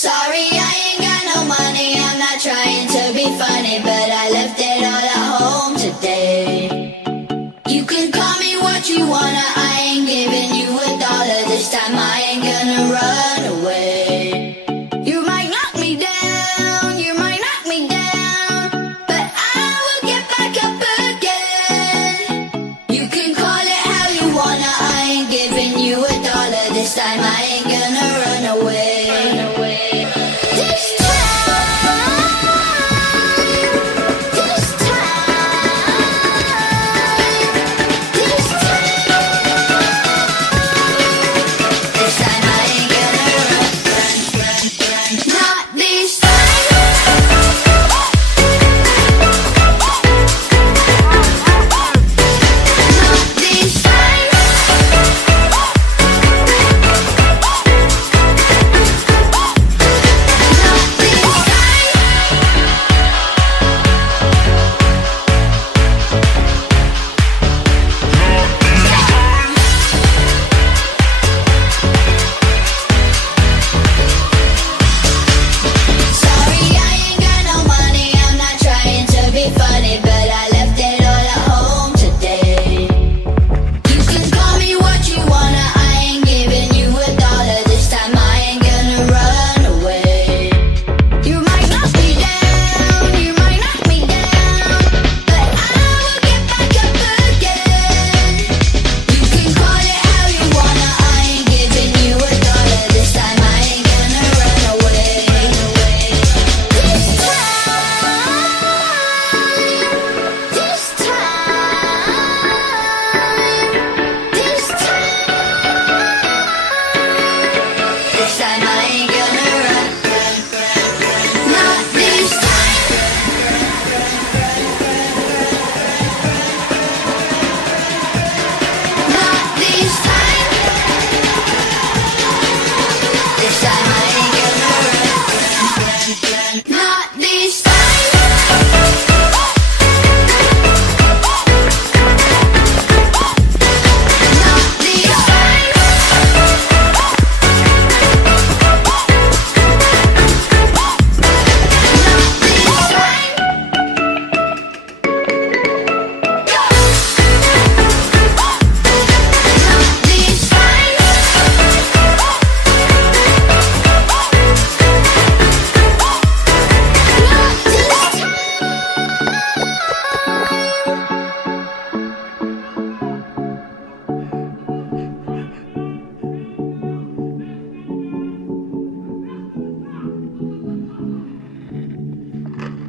Sorry, I ain't got no money, I'm not trying to be funny, but I left it all at home today. You can call me what you wanna, I ain't giving you $1 this time, I ain't gonna run away. You might knock me down, you might knock me down, but I will get back up again. You can call it how you wanna, I ain't giving you $1 this time, I ain't gonna run away.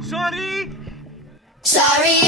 Sorry! Sorry,